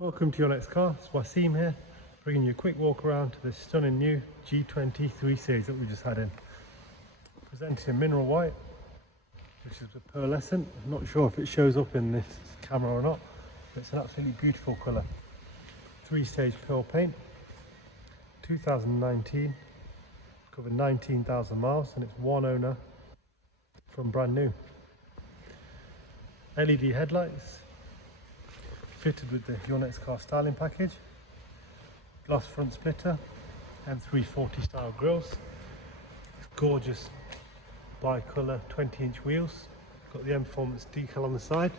Welcome to your next car. It's Wasim here, bringing you a quick walk around to this stunning new G20 3 Series that we just had in. Presented in mineral white, which is a pearlescent. I'm not sure if it shows up in this camera or not, but it's an absolutely beautiful colour. 3-stage pearl paint, 2019, covered 19,000 miles, and it's one owner from brand new. LED headlights, fitted with the Your Next Car styling package, gloss front splitter, M340 style grills, gorgeous bi-colour 20-inch wheels, got the M Performance decal on the side,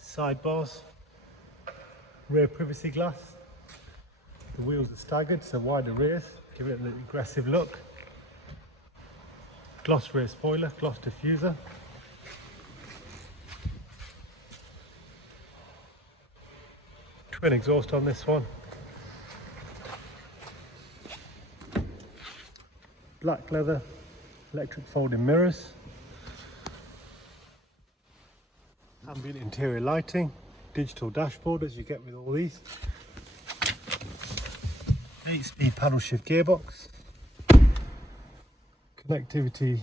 sidebars, rear privacy glass, the wheels are staggered so wider rears, give it an aggressive look, gloss rear spoiler, gloss diffuser, twin exhaust on this one, black leather, electric folding mirrors, ambient interior lighting, digital dashboard as you get with all these, 8-speed paddle shift gearbox. Connectivity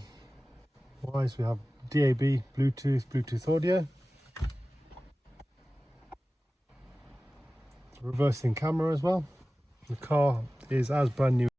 wise we have DAB, Bluetooth audio, reversing camera as well. The car is as brand new